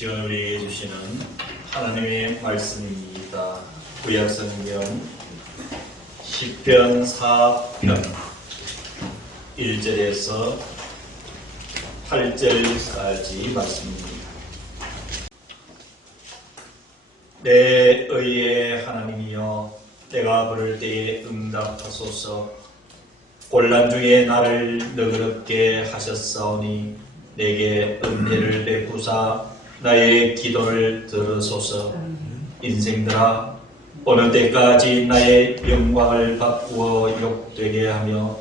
시간 우리에게 주시는 하나님의 말씀입니다. 구약성경 시편 4편 1절에서 8절까지 말씀입니다. 내 의의 하나님이여, 내가 부를 때에 응답하소서. 곤란 중에 나를 너그럽게 하셨사오니 내게 은혜를 베푸사 나의 기도를 들으소서. 인생들아, 어느 때까지 나의 영광을 바꾸어 욕되게 하며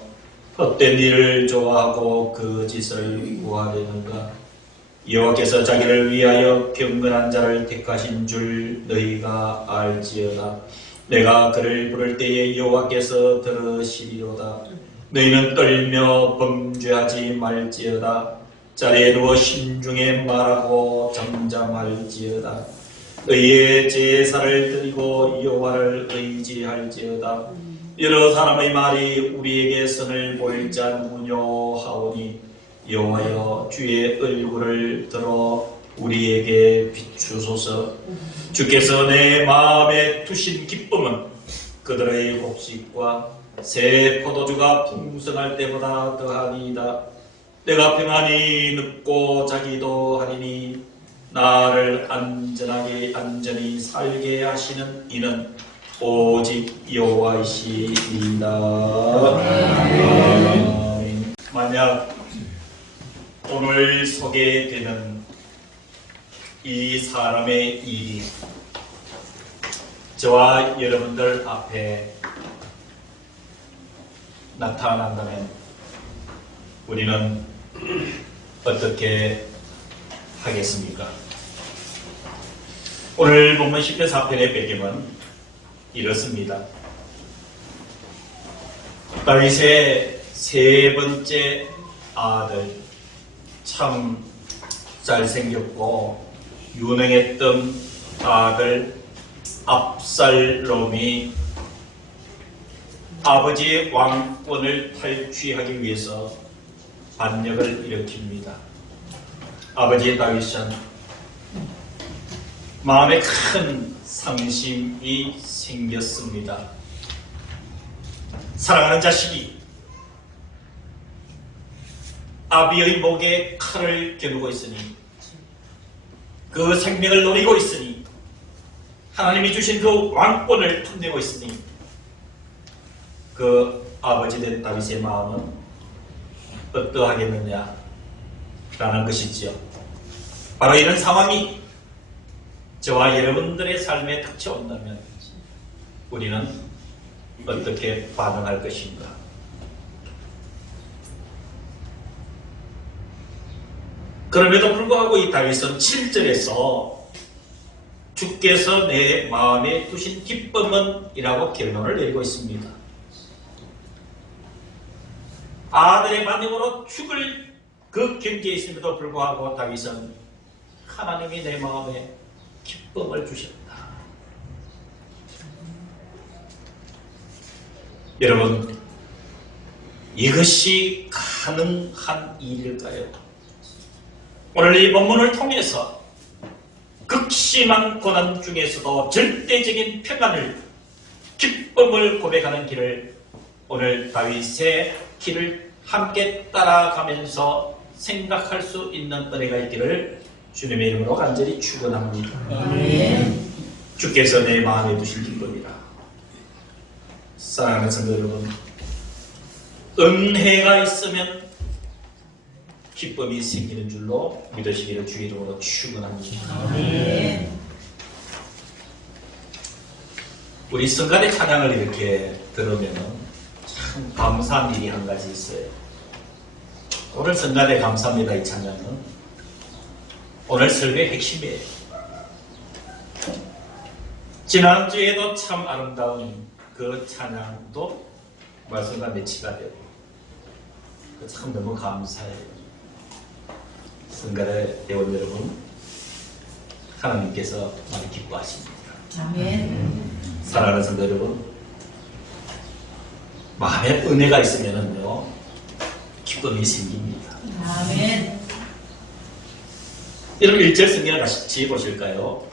헛된 일을 좋아하고 그 짓을 구하려는가? 여호와께서 자기를 위하여 경건한 자를 택하신 줄 너희가 알지어다. 내가 그를 부를 때에 여호와께서 들으시리로다. 너희는 떨며 범죄하지 말지어다. 자리에 누워 신중에 말하고 잠잠할지어다. 너희의 제사를 드리고 여호와를 의지할지어다. 여러 사람의 말이 우리에게 선을 보일 자 누구뇨 하오니 여호와여, 주의 얼굴을 들어 우리에게 비추소서. 주께서 내 마음에 두신 기쁨은 그들의 곡식과 새 포도주가 풍성할 때보다 더하니이다. 내가 평안히 눕고 자기도 하리니 나를 안전히 살게 하시는 이는 오직 여호와이시이다. 만약 오늘 소개되는 이 사람의 일이 저와 여러분들 앞에 나타난다면 우리는 어떻게 하겠습니까? 오늘 본문 10편 4편의 배경은 이렇습니다. 다윗의 세 번째 아들, 참 잘생겼고 유능했던 아들 압살롬이 아버지의 왕권을 탈취하기 위해서 반역을 일으킵니다. 아버지 다윗은 마음에 큰 상심이 생겼습니다. 사랑하는 자식이 아비의 목에 칼을 겨누고 있으니, 그 생명을 노리고 있으니, 하나님이 주신 그 왕권을 탐내고 있으니, 그 아버지 된 다윗의 마음은 어떠하겠느냐 라는 것이지요. 바로 이런 상황이 저와 여러분들의 삶에 닥쳐온다면 우리는 어떻게 반응할 것인가? 그럼에도 불구하고 이 다윗은 7절에서 주께서 내 마음에 두신 기쁨은 이라고 결론을 내리고 있습니다. 아들의 반역으로 죽을 그 경계에 있음에도 불구하고 다윗은 하나님이 내 마음에 기쁨을 주셨다. 여러분, 이것이 가능한 일일까요? 오늘 이 본문을 통해서 극심한 고난 중에서도 절대적인 평안을, 기쁨을 고백하는 길을, 오늘 다윗의 길을 함께 따라가면서 생각할 수 있는 은혜가 있기를 주님의 이름으로 간절히 축원합니다. 아멘. 주께서 내 마음에 두신 기쁨이라. 사랑하는 성도 여러분, 은혜가 있으면 기쁨이 생기는 줄로 믿으시기를 주의 이름으로 축원합니다. 아멘. 우리 성간의 찬양을 이렇게 들으면 참 감사한 일이 한 가지 있어요. 오늘 성간에 감사합니다. 이 찬양은 오늘 설교의 핵심이에요. 지난주에도 참 아름다운 그 찬양도 말씀과 매치가 되고 참 너무 감사해요. 성가를 배운 여러분, 하나님께서 많이 기뻐하십니다. 아멘. 사랑하는 성도 여러분, 마음에 은혜가 있으면요 기쁨이 생깁니다. 아멘. 여러분 1절 성경을 같이 보실까요?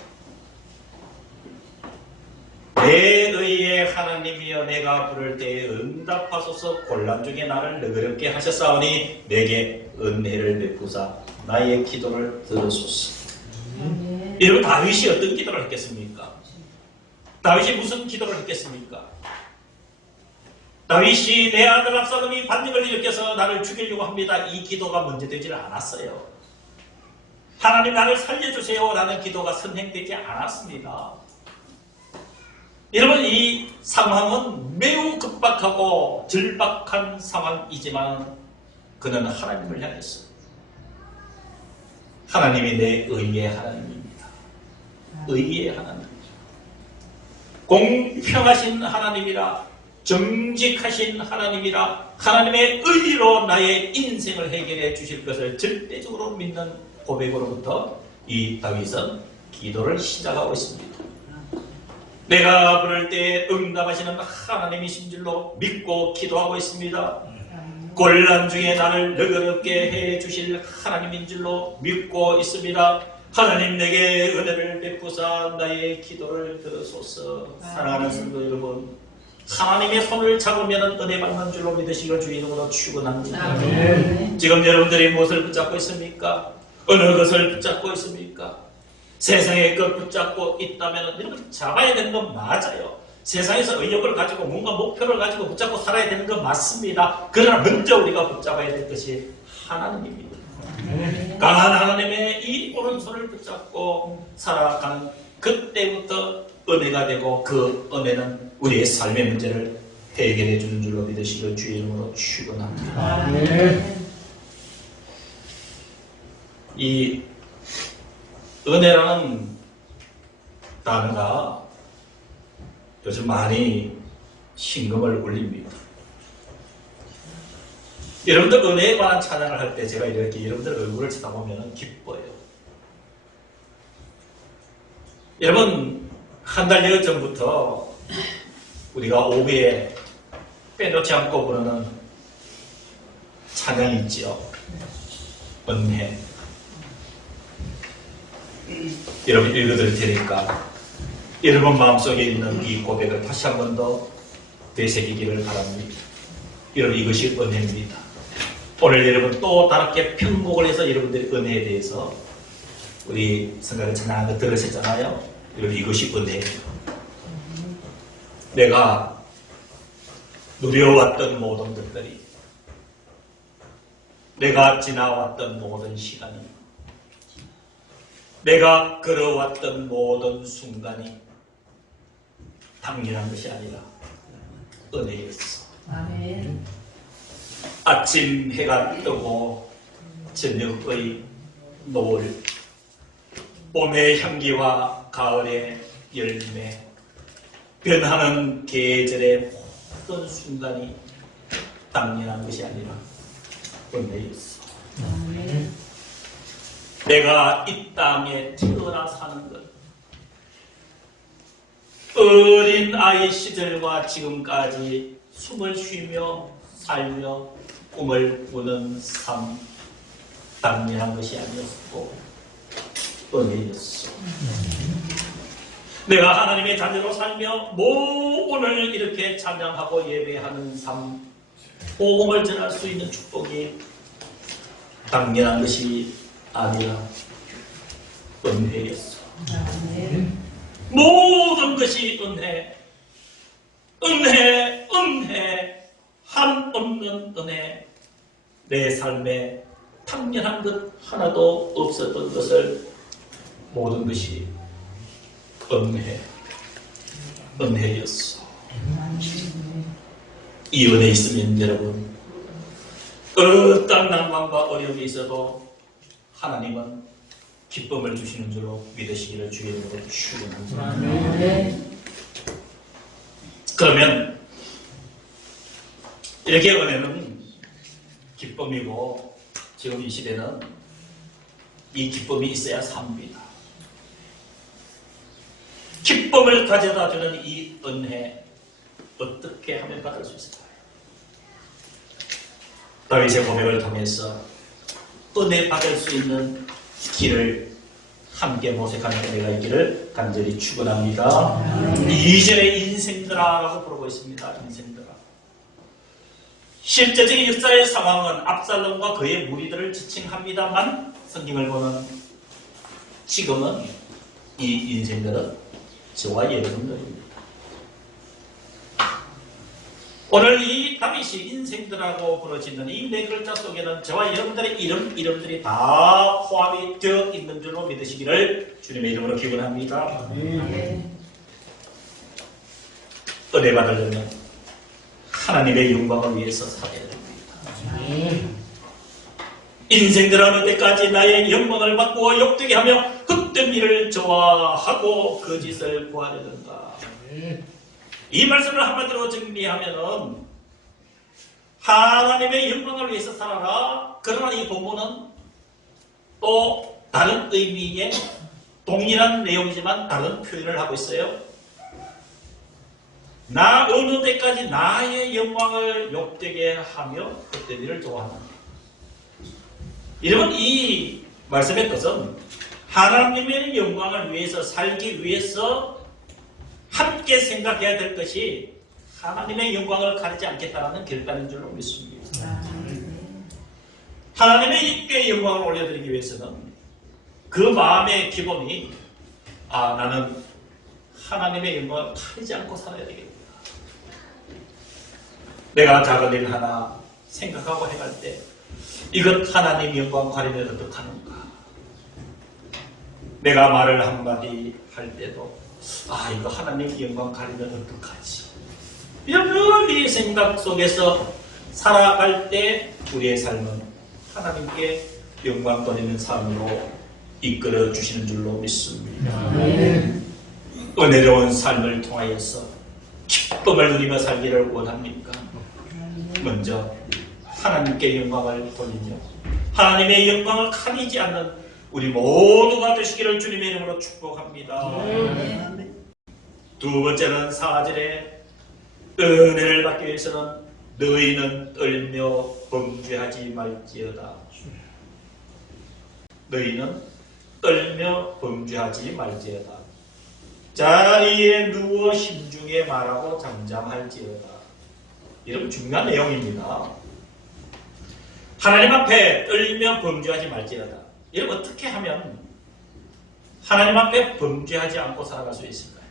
내 의의 하나님이여 내가 부를 때에 응답하소서. 곤란 중에 나를 너그럽게 하셨사오니 내게 은혜를 베푸사 나의 기도를 들으소서. 여러분 다윗이 어떤 기도를 했겠습니까? 다윗이 무슨 기도를 했겠습니까? 다윗이 내 아들 압살롬이 반역을 일으켜서 나를 죽이려고 합니다. 이 기도가 문제되지를 않았어요. 하나님 나를 살려주세요 라는 기도가 선행되지 않았습니다. 여러분 이 상황은 매우 급박하고 절박한 상황이지만 그는 하나님을 향했어요. 하나님이 내 의의 하나님입니다. 의의 하나님. 공평하신 하나님이라, 정직하신 하나님이라, 하나님의 의로 나의 인생을 해결해 주실 것을 절대적으로 믿는 고백으로부터 이 다윗은 기도를 시작하고 있습니다. 내가 부를 때 응답하시는 하나님이신 줄로 믿고 기도하고 있습니다. 곤란 중에 나를 너그럽게 해 주실 하나님인 줄로 믿고 있습니다. 하나님 내게 은혜를 베푸사 나의 기도를 들으소서. 사랑하는 성도 여러분, 하나님의 손을 잡으면 은혜 받는 줄로 믿으시길 주 이름으로 축원합니다. 지금 여러분들이 무엇을 붙잡고 있습니까? 어느 것을 붙잡고 있습니까? 세상의 것 붙잡고 있다면 여러분 잡아야 되는 건 맞아요. 세상에서 의욕을 가지고 뭔가 목표를 가지고 붙잡고 살아야 되는 건 맞습니다. 그러나 먼저 우리가 붙잡아야 될 것이 하나님입니다. 강한 하나님의 이 오른손을 붙잡고 살아가는 그때부터 은혜가 되고 그 은혜는 우리의 삶의 문제를 해결해 주는 줄로 믿으시길 주의 이름으로 축원합니다. 이 은혜라는 단어가 요즘 많이 심금을 울립니다. 여러분들 은혜에 관한 찬양을 할 때 제가 이렇게 여러분들 얼굴을 쳐다보면 기뻐요. 여러분 한 달여 전부터 우리가 오후에 빼놓지 않고 부르는 찬양이 있죠. 은혜. 여러분 읽어드릴 테니까 여러분 마음속에 있는 이 고백을 다시 한 번 더 되새기기를 바랍니다. 여러분 이것이 은혜입니다. 오늘 여러분 또 다르게 편곡을 해서 여러분들이 은혜에 대해서 우리 성가를 찬양하는 거 들으셨잖아요. 여러분 이것이 은혜예요. 내가 누려왔던 모든 것들이, 내가 지나왔던 모든 시간이, 내가 걸어왔던 모든 순간이 당연한 것이 아니라 은혜였어. 아멘. 아침 해가 뜨고 저녁의 노을, 봄의 향기와 가을의 열매, 변하는 계절의 모든 순간이 당연한 것이 아니라 은혜였어. 아멘. 내가 이 땅에 태어나 사는 것, 어린 아이 시절과 지금까지 숨을 쉬며 살며 꿈을 꾸는 삶, 당연한 것이 아니었고 은혜였어. 내가 하나님의 자녀로 살며 오늘 이렇게 찬양하고 예배하는 삶, 복음을 전할 수 있는 축복이 당연한 것이 아니라 은혜였어. 모든 것이 은혜, 은혜, 은혜, 한없는 은혜. 내 삶에 당연한 것 하나도 없었던 것을 모든 것이 은혜, 은혜였어. 이 은혜 있으면 여러분 어떤 난관과 어려움이 있어도 하나님은 기쁨을 주시는 줄로 믿으시기를 주의 이름으로 축원합니다. 그러면 이렇게 은혜는 기쁨이고 지금 이 시대는 이 기쁨이 있어야 삽니다. 기쁨을 가져다 주는 이 은혜 어떻게 하면 받을 수 있을까요? 다윗의 고백을 통해서 은혜 받을 수 있는 길을 함께 모색하는 은혜가 있기를 간절히 축원합니다. 2절의 인생들아라고 부르고 있습니다. 인생들아. 실제적인 역사의 상황은 압살롬과 그의 무리들을 지칭합니다만 성경을 보는 지금은 이 인생들은 저와 여러분들입니다. 오늘 이 다윗이 인생들하고 부러지는 이 네 글자 속에는 저와 여러분들의 이름들이 다 포함이 되어 있는 줄로 믿으시기를 주님의 이름으로 기원합니다. 은혜 받으려면 하나님의 영광을 위해서 살아야 됩니다. 인생들 어느 때까지 나의 영광을 바꾸어 욕되게 하며 헛된 일을 좋아하고 거짓을 구하려는가. 이 말씀을 한마디로 정리하면은 하나님의 영광을 위해서 살아라. 그러나 이 본문은 또 다른 의미의 동일한 내용이지만 다른 표현을 하고 있어요. 나 어느 때까지 나의 영광을 욕되게 하며 헛된 일을 좋아하는가. 여러분, 이 말씀의 뜻은 하나님의 영광을 위해서 살기 위해서 함께 생각해야 될 것이 하나님의 영광을 가리지 않겠다는 결단인 줄로 믿습니다. 하나님의 영광을 올려드리기 위해서는 그 마음의 기본이 나는 하나님의 영광을 가리지 않고 살아야 되겠다. 내가 작은 일 하나 생각하고 행할 때 이것 하나님 영광 가리면 어떡하는가. 내가 말을 한마디 할 때도 이거 하나님 영광 가리면 어떡하지. 이런 이 생각 속에서 살아갈 때 우리의 삶은 하나님께 영광 돌리는 삶으로 이끌어 주시는 줄로 믿습니다. 은혜로운 삶을 통하여서 기쁨을 누리며 살기를 원합니까? 먼저 하나님께 영광을 돌리며 하나님의 영광을 가리지 않는 우리 모두가 되시기를 주님의 이름으로 축복합니다. 두 번째는 4절에 은혜를 받기 위해서는 너희는 떨며 범죄하지 말지어다. 너희는 떨며 범죄하지 말지어다. 자리에 누워 심중에 말하고 잠잠할지어다. 이런 중요한 내용입니다. 하나님 앞에 떨며 범죄하지 말지어다. 여러분, 어떻게 하면 하나님 앞에 범죄하지 않고 살아갈 수 있을까요?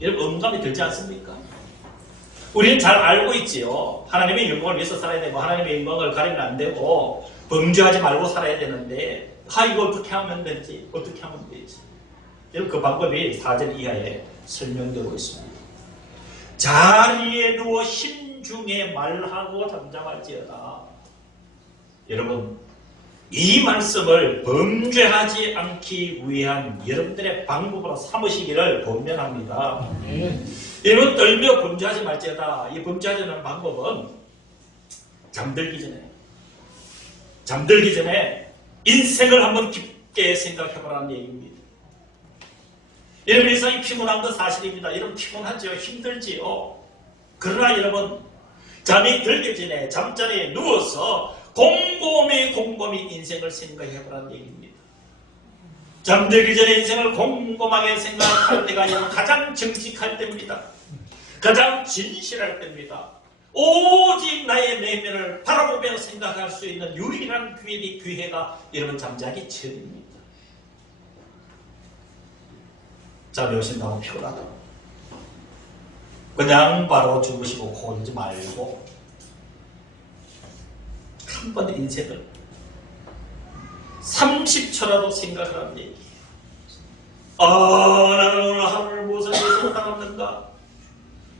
여러분, 음감이 들지 않습니까? 우리는 잘 알고 있지요. 하나님의 영광을 위해서 살아야 되고 하나님의 영광을 가리면 안 되고 범죄하지 말고 살아야 되는데 이거 어떻게 하면 되지? 어떻게 하면 되지? 여러분, 그 방법이 4절 이하에 설명되고 있습니다. 자리에 누워 심중에 말하고 잠잠할지어다. 여러분, 이 말씀을 범죄하지 않기 위한 여러분들의 방법으로 삼으시기를 권면합니다. 여러분, 떨며 범죄하지 말지어다. 이 범죄하지 않는 방법은 잠들기 전에 인생을 한번 깊게 생각해보라는 얘기입니다. 여러분, 일상이 피곤한 건 사실입니다. 여러분, 피곤하죠? 힘들지요? 그러나 여러분, 잠이 들기 전에 잠자리에 누워서 곰곰이 인생을 생각해보라는 얘기입니다. 잠들기 전에 인생을 곰곰하게 생각할 때가 여러분 가장 정직할 때입니다. 가장 진실할 때입니다. 오직 나의 내면을 바라보며 생각할 수 있는 유일한 기회가 여러분 잠자기 전입니다. 잠이 오신다고 피곤하다. 그냥 바로 주무시고 고르지 말고 한 번 인생을 30초라도 생각하라는 얘기예요. 나는 오늘 하루를 무엇을 위해서 살았는가?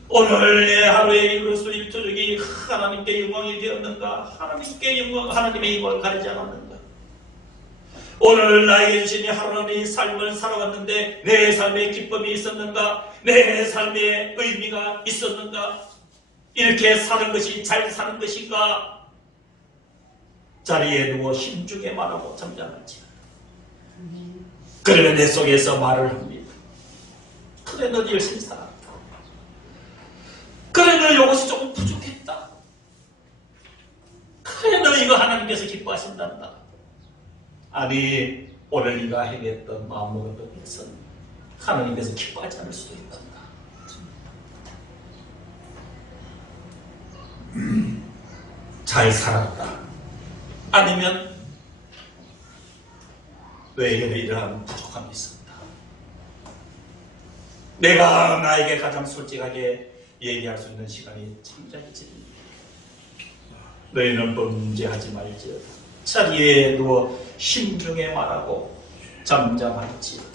오늘 내 하루의 일로서 일조적이 하나님께 영광이 되었는가? 하나님의 영광을 가리지 않았는가? 오늘 나에게 주신 하루의 삶을 살아갔는데 내 삶에 기쁨이 있었는가? 내 삶에 의미가 있었는가? 이렇게 사는 것이 잘 사는 것인가? 자리에 누워 심중에 말하고 잠잠할지. 그러면 내 속에서 말을 합니다. 그래, 너 열심히 살았다. 그래, 너 이것이 조금 부족했다. 그래, 너 이거 하나님께서 기뻐하신단다. 아니, 오늘 네가 행했던 마음먹었던 것은 하나님께서 기뻐하지 않을 수도 있다. 잘 살았다. 아니면 너에게는 이러한 부족함이 있었다. 내가 나에게 가장 솔직하게 얘기할 수 있는 시간이 굉장히 지릅니다. 너희는 범죄하지 말지어다. 자리에 누워 심중에 말하고 잠잠할지어다.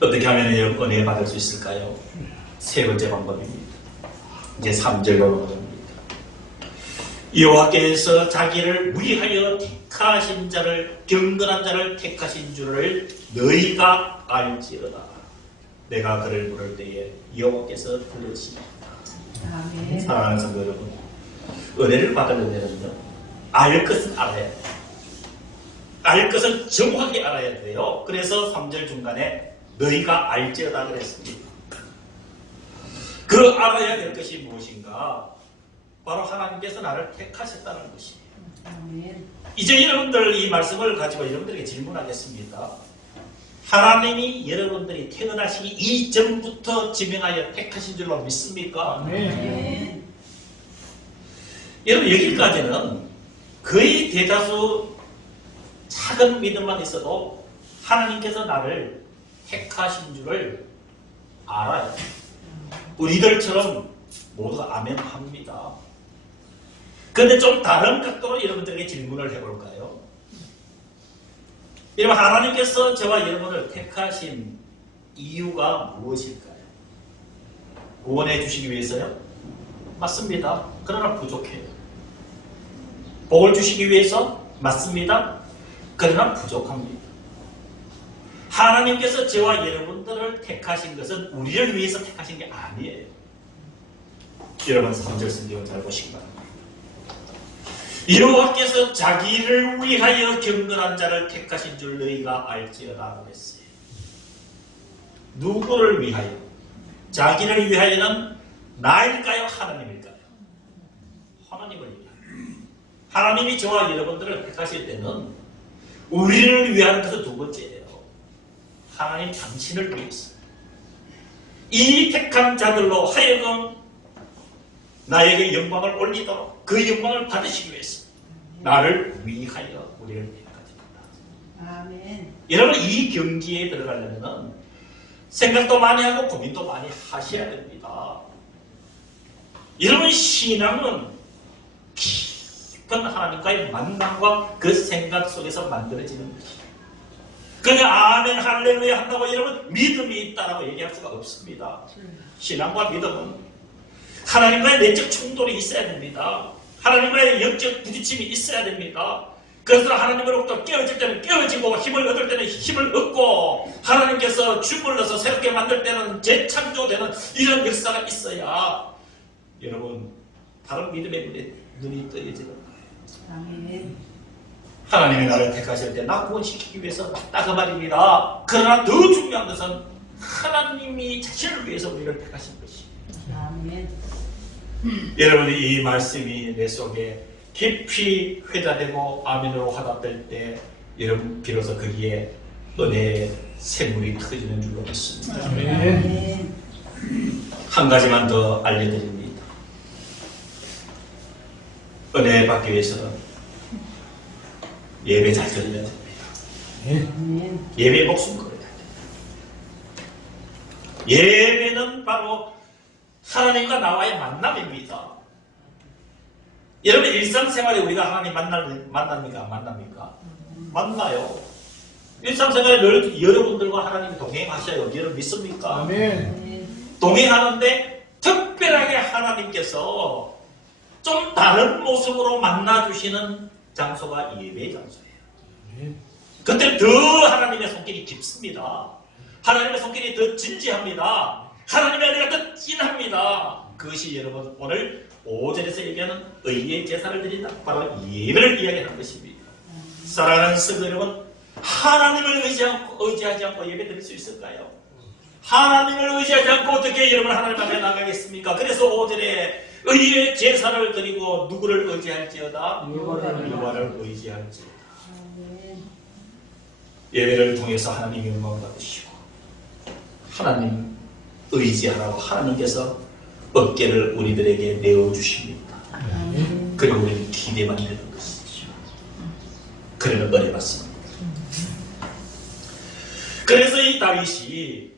어떻게 하면 은혜 받을 수 있을까요? 세 번째 방법입니다. 이제 3절로 넘어갑니다. 여호와께서 자기를 위하여 택하신 자를, 경건한 자를 택하신 줄을 너희가 알지어다. 내가 그를 부를 때에 여호와께서 들으시리라. 아멘. 사랑하는 성도 여러분, 은혜를 받으려면요, 알 것은 알아야 돼요. 알 것은 정확하게 알아야 돼요. 그래서 3절 중간에 너희가 알지어다 그랬습니다. 그 알아야 될 것이 무엇인가? 바로 하나님께서 나를 택하셨다는 것이에요. 아멘. 이제 여러분들 이 말씀을 가지고 여러분들에게 질문하겠습니다. 하나님이 여러분들이 태어나시기 이전부터 지명하여 택하신 줄로 믿습니까? 아멘. 여러분, 여기까지는 거의 대다수 작은 믿음만 있어도 하나님께서 나를 택하신 줄을 알아요. 우리들처럼 모두가 아멘 합니다. 그런데 좀 다른 각도로 여러분들에게 질문을 해볼까요? 여러분, 하나님께서 저와 여러분을 택하신 이유가 무엇일까요? 구원해 주시기 위해서요? 맞습니다. 그러나 부족해요. 복을 주시기 위해서? 맞습니다. 그러나 부족합니다. 하나님께서 저와 여러분들을 택하신 것은 우리를 위해서 택하신 게 아니에요. 여러분, 3절 성경을 잘 보시기 바랍니다. 여호와께서 자기를 위하여 경건한 자를 택하신 줄 너희가 알지어다 그랬어요. 누구를 위하여? 자기를 위하여는 나일까요? 하나님일까요? 하나님을 위하여. 하나님이 저와 여러분들을 택하실 때는 우리를 위하는 것은 두 번째예요. 하나님 당신을 위해서. 이 택한 자들로 하여금 나에게 영광을 올리도록 그 영광을 받으시기 위해서 나를 위하여 우리를 택하셨다. 아멘. 여러분, 이 경지에 들어가려면 생각도 많이 하고 고민도 많이 하셔야 됩니다. 여러분, 신앙은 깊은 하나님과의 만남과 그 생각 속에서 만들어지는 것이에요. 그냥 아멘 할렐루야 한다고 여러분 믿음이 있다라고 얘기할 수가 없습니다. 신앙과 믿음은 하나님과의 내적 충돌이 있어야 됩니다. 하나님과의 영적 부딪힘이 있어야 됩니다. 그래서 하나님으로부터 깨어질 때는 깨어지고 힘을 얻을 때는 힘을 얻고 하나님께서 주물러서 새롭게 만들 때는 재창조되는 이런 역사가 있어야 여러분 다른 믿음의 눈이 떠지는 거예요. 아멘. 하나님이 나를 택하실 때 나 구원시키기 위해서 맞다 그 말입니다. 그러나 더 중요한 것은 하나님이 자신을 위해서 우리를 택하신 것이에요. 아멘. 여러분이 이 말씀이 내 속에 깊이 회자되고 아멘으로 화답될 때 여러분 비로소 거기에 은혜의 샘물이 터지는 줄로 믿습니다. 아멘. 한 가지만 더 알려드립니다. 은혜 받기 위해서는 예배 잘 드려야 됩니다. 아멘. 예배에 목숨 걸어야 됩니다. 예배는 바로 하나님과 나와의 만남입니다. 여러분, 일상생활에 우리가 하나님 만납니까? 안 만납니까? 만나요. 일상생활에 여러분들과 하나님이 동행하셔요. 여러분 믿습니까? 아멘. 동행하는데 특별하게 하나님께서 좀 다른 모습으로 만나주시는 장소가 예배의 장소예요. 그때 더 하나님의 손길이 깊습니다. 하나님의 손길이 더 진지합니다. 하나님의 은혜가 더 진합니다. 그것이 여러분 오늘 5절에서 얘기하는 의의 제사를 드린다. 바로 예배를 이야기하는 것입니다. 사랑하는 성도 여러분, 하나님을 의지하지 않고 예배 드릴 수 있을까요? 하나님을 의지하지 않고 어떻게 여러분 하나님 앞에 나가겠습니까? 그래서 5절에 의의 제사를 드리고 누구를 의지할지어다? 여호와를 의지할지어다. 아멘. 예배를 통해서 하나님 영광 받으시고 하나님 의지하라고 하나님께서 어깨를 우리들에게 내어주십니다. 그리고 우리는 기대만 되는 것이죠. 그러는 은혜 받습니다. 그래서 이 다윗이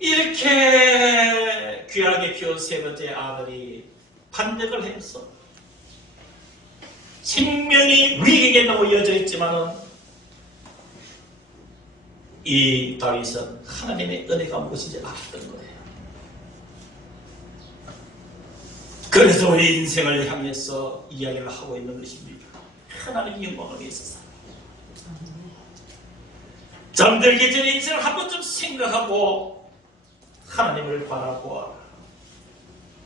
이렇게 귀하게 키운 세 번째 아들이 반역을 했어. 생명이 위기에 놓여져 있지만은 이 다윗은 하나님의 은혜가 무엇인지 알았던 거예요. 그래서 우리 인생을 향해서 이야기를 하고 있는 것입니다. 하나님의 영광을 위해서 살아. 잠들기 전에 인생을 한 번쯤 생각하고 하나님을 바라보아.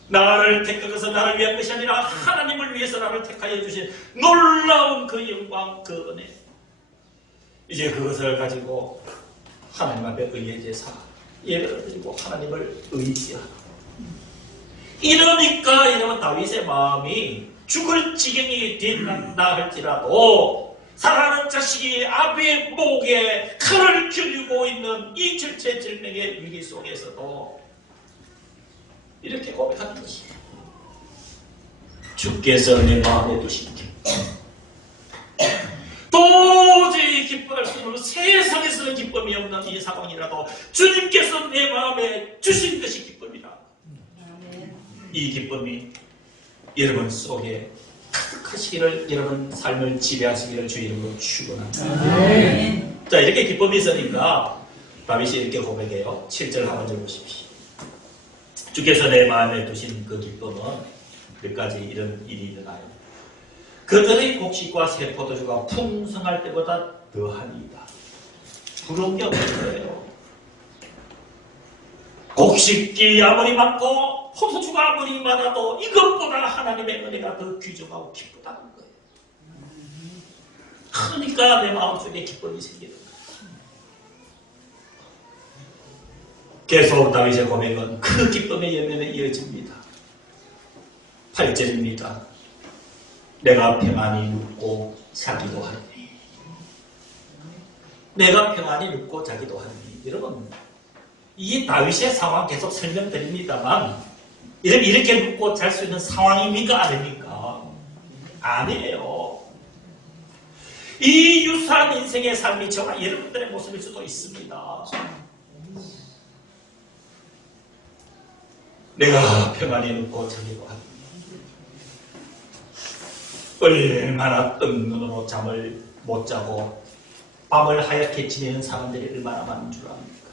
나를 택한 것은 나를 위한 것이 아니라 하나님을 위해서 나를 택하여 주신 놀라운 그 영광, 그 은혜. 이제 그것을 가지고 하나님 앞에 의의 제사 예배를 드리고 하나님을 의지하라. 이러니까 이러면 다윗의 마음이 죽을 지경이 된다 할지라도 사랑하는 자식이 아비의 목에 칼을 겨누고 있는 이 절체절명의 위기 속에서도 이렇게 고백하는 것이에요. 주께서 내 마음에 두신 기쁨, 도저히 기뻐할 수 없는 세상에서는 기쁨이 없는 이 상황이라도 주님께서 내 마음에 주신 것이 기쁨이다. 이 기쁨이 여러분 속에 가득하시기를, 여러분 삶을 지배하시기를 주 이름으로 축원합니다. 자, 이렇게 기쁨이 있으니까 다윗이 이렇게 고백해요. 7절 하반절 보십시오. 주께서 내 마음에 두신 그 기쁨은 몇 가지 이런 일이 일어나요. 그들의 곡식과 새 포도주가 풍성할 때보다 더하니이다. 부러운 게 없는 거예요. 곡식이 아무리 많고 포도주가 아무리 많아도 이것보다 하나님의 은혜가 더 귀중하고 기쁘다는 거예요. 그러니까 내 마음속에 기쁨이 생기는 거예요. 계속 다윗의 고백은 그 기쁨의 열매는 이어집니다. 8절입니다. 내가 평안히 눕고 자기도 하리니. 내가 평안히 눕고 자기도 하리니. 여러분, 이 다윗의 상황 계속 설명드립니다만 이렇게 눕고 잘 수 있는 상황입니까? 아닙니까? 아니에요. 이 유사한 인생의 삶이 저와 여러분들의 모습일 수도 있습니다. 내가 평안히 눕고 자기도 하리니. 얼마나 뜬 눈으로 잠을 못 자고 밤을 하얗게 지내는 사람들이 얼마나 많은 줄 압니까?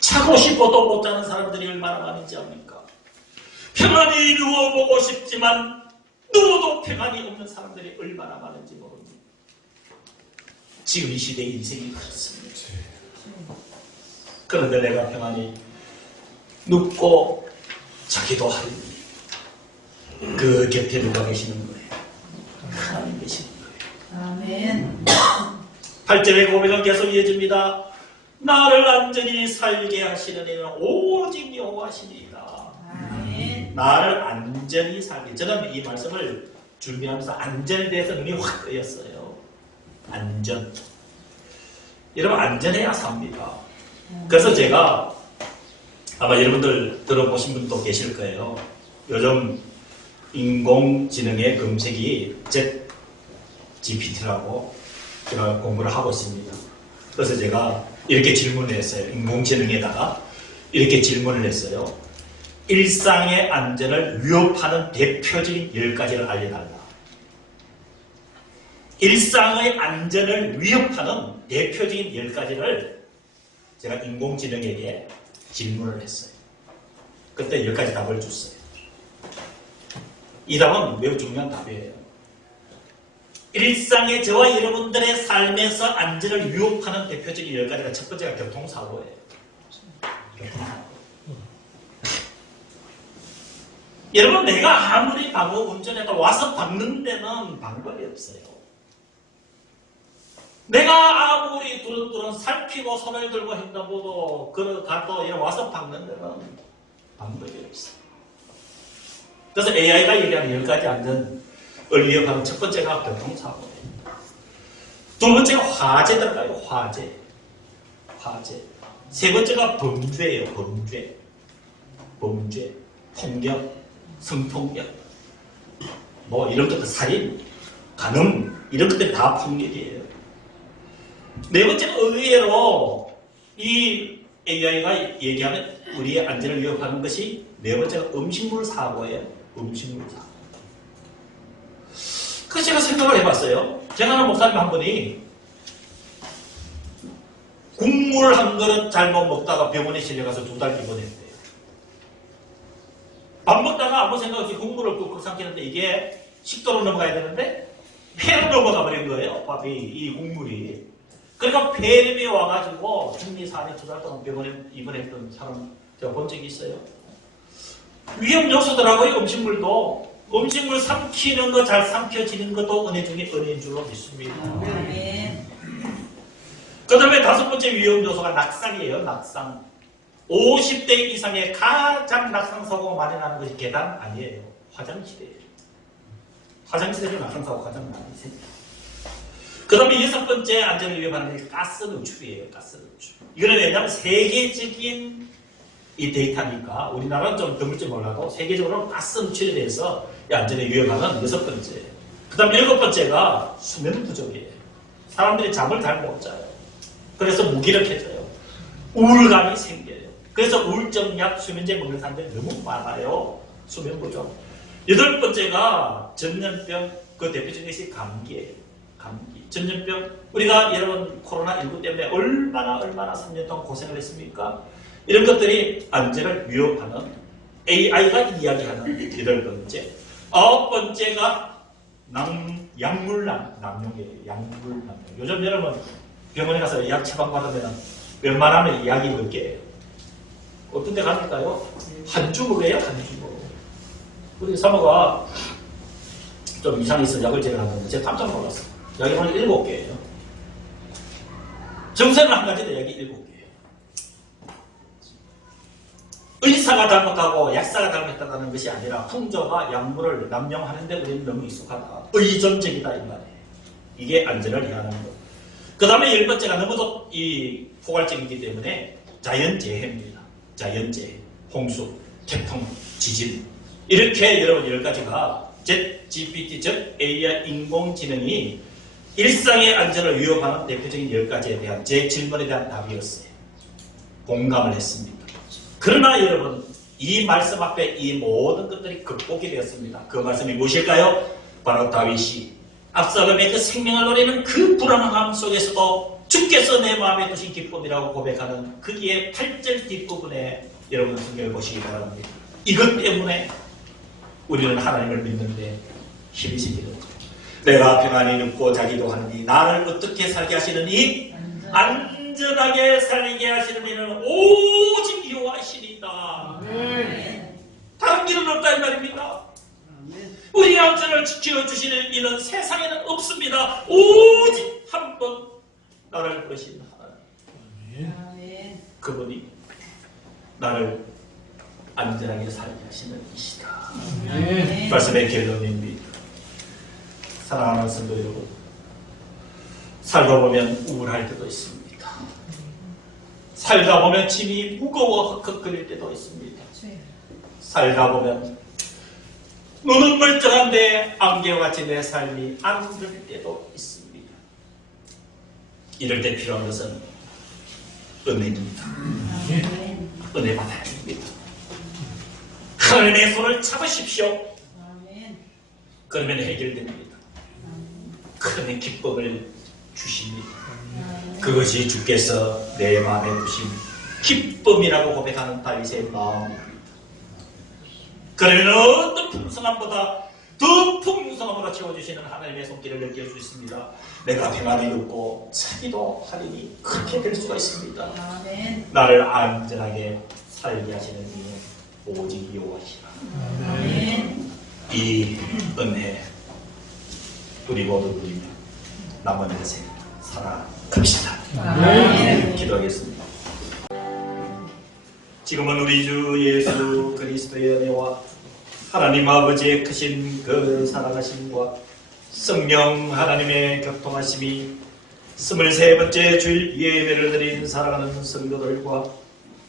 자고 싶어도 못 자는 사람들이 얼마나 많은지 압니까? 평안히 누워보고 싶지만 누워도 평안이 없는 사람들이 얼마나 많은지 모릅니다. 지금 이 시대의 인생이 그렇습니다. 그런데 내가 평안히 눕고 자기도 하리니. 그 곁에 누가 계시는 거예요? 하나님 계시는 거예요. 아멘. 8절의 고백은 계속 이어집니다. 나를 안전히 살게 하시는 이는 오직 여호와시니이다. 아멘. 나를 안전히 살게. 저는 이 말씀을 준비하면서 안전에 대해서 눈이 확 뜨였어요. 안전. 여러분, 안전해야 삽니다. 그래서 제가 아마 여러분들 들어보신 분도 계실 거예요. 요즘 인공지능의 검색이 챗GPT라고 제가 공부를 하고 있습니다. 그래서 제가 이렇게 질문을 했어요. 인공지능에다가 이렇게 질문을 했어요. 일상의 안전을 위협하는 대표적인 10가지를 알려달라. 일상의 안전을 위협하는 대표적인 10가지를 제가 인공지능에게 질문을 했어요. 그때 10가지 답을 줬어요. 이 답은 매우 중요한 답이에요. 일상의 저와 여러분들의 삶에서 안전을 위협하는 대표적인 10가지가 첫 번째가 교통사고예요. 교통사고. 여러분, 내가 아무리 방어 운전해도 와서 박는 데는 방법이 없어요. 내가 아무리 두런두런 살피고 손을 들고 행동보도 걸어가도 이런 와서 박는 데는 방법이 없어. 그래서 AI가 얘기하는 10가지 안전을 위협하는 첫 번째가 교통사고예요. 두 번째가 화재 들어가요. 화재. 세 번째가 범죄예요. 범죄, 폭력, 성폭력, 뭐 이런 것들, 살인, 간음, 이런 것들이 다 폭력이에요. 네 번째가 의외로 이 AI가 얘기하는 우리의 안전을 위협하는 것이 네 번째가 음식물 사고예요. 음식물 사고. 그래서 제가 생각을 해봤어요. 제가 아는 목사님 한 분이 국물 한 그릇 잘못 먹다가 병원에 실려가서 2달 입원했대요. 밥 먹다가 아무 생각 없이 국물을 꾹꾹 삼키는데 이게 식도로 넘어가야 되는데 폐로 넘어가 버린 거예요. 밥이, 이 국물이. 그러니까 폐렴이 와가지고 중리 4년 2달 동안 병원에 입원했던 사람 제가 본 적이 있어요. 위험 요소더라고요. 음식물 삼키는 거, 잘 삼켜지는 것도 은혜 중에 은혜인 줄로 믿습니다. 그 다음에 5번째 위험 요소가 낙상이에요. 낙상. 50대 이상의 가장 낙상 사고가 많이 나는 것이 계단 아니에요. 화장실이에요. 화장실에서 낙상 사고가 가장 많이 생겨요. 그 다음에 6번째 안전을 위협하는 것이 가스 노출이에요. 가스 노출. 이거는 왜냐하면 세계적인 이 데이터니까 우리나라는 좀 드물지 몰라도 세계적으로 가스 노출에 대해서 이 안전을 위협하는 6번째. 그 다음 7번째가 수면 부족이에요. 사람들이 잠을 잘 못 자요. 그래서 무기력해져요. 우울감이 생겨요. 그래서 우울증약, 수면제 먹는 사람들이 너무 많아요. 수면 부족. 8번째가 전염병, 그 대표적인 것이 감기예요. 감기. 전염병. 우리가 여러분 코로나19 때문에 얼마나 3년 동안 고생을 했습니까? 이런 것들이 안전을 위협하는 AI가 이야기하는 8번째. 9번째가 약물남용이에요. 약물남용. 요즘 여러분 병원에 가서 약 처방받으면 웬만하면 약이 몇 개예요? 어떤 데 가니까요? 한 주먹이에요, 한 주먹. 우리 사모가 좀 이상이 있어 약을 제공하는데 제가 깜짝 놀랐어요. 약이 오늘 7개예요. 정세는 한 가지인데 약이 7개예요. 의사가 잘못하고 약사가 잘못했다는 것이 아니라 풍조가 약물을 남용하는데 우리는 너무 익숙하다. 의존적이다 이 말이에요. 이게 안전을 해야 하는 것. 그 다음에 10번째가 너무도 이 포괄적이기 때문에 자연재해입니다. 자연재해, 홍수, 태풍, 지진. 이렇게 여러분 10가지가 GPT, 즉 AI 인공지능이 일상의 안전을 위협하는 대표적인 10가지에 대한 제 질문에 대한 답이었어요. 공감을 했습니다. 그러나 여러분 이 말씀 앞에 이 모든 것들이 극복이 되었습니다. 그 말씀이 무엇일까요? 바로 다윗이 압살롬의 그 생명을 노리는 그 불안함 속에서도 주께서 내 마음에 두신 기쁨이라고 고백하는 거기에 8절 뒷부분에 여러분 성경을 보시기 바랍니다. 이것 때문에 우리는 하나님을 믿는데 힘이 생기는 거예요. 내가 평안히 눕고 자기도 하느니 나를 어떻게 살게 하시느니 안전하게 살게 하시는 이는 오직 여호와시니이다. 다른 길은 없다 이 말입니다. 우리 안전을 지켜주시는 이는 세상에는 없습니다. 오직 한 번 나를 부르신 하나님. 그분이 나를 안전하게 살게 하시는 이시다. 말씀의 결론입니다. 사랑하는 성도 여러분, 살다 보면 우울할 때도 있습니다. 살다 보면 짐이 무거워 헉헉거릴 때도 있습니다. 살다 보면 눈은 멀쩡한데 안개와같이 내 삶이 안 될 때도 있습니다. 이럴 때 필요한 것은 은혜입니다. 은혜 받아야 됩니다. 하나님의 손을 잡으십시오. 그러면 해결됩니다. 큰 기쁨을 주십니다. 그것이 주께서 내 마음에 두신 기쁨이라고 고백하는 다윗의 마음입니다. 그러면 어떤 풍성함보다 더 풍성함으로 채워주시는 하나님의 손길을 느낄 수 있습니다. 내가 평안히 눕고 자기도 하리니 그렇게 될 수가 있습니다. 나를 안전하게 살게 하시는 이는 오직 여호와시라. 이 은혜 우리 모두 누리며 남은 인생 살아갑시다. 기도하겠습니다. 지금은 우리 주 예수 그리스도의 은혜와 하나님 아버지의 크신 그 사랑하심과 성령 하나님의 교통하심이 23번째 주일 예배를 드린 사랑하는 성도들과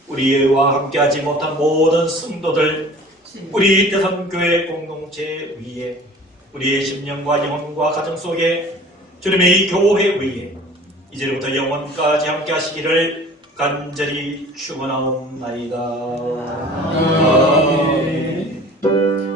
우리와 함께하지 못한 모든 성도들, 우리 대선교회 공동체 위에 우리의 심령과 영혼과 가정 속에 주님의 이 교회 위에 이제부터 영원까지 함께 하시기를 간절히 축원하옵나이다. 아멘.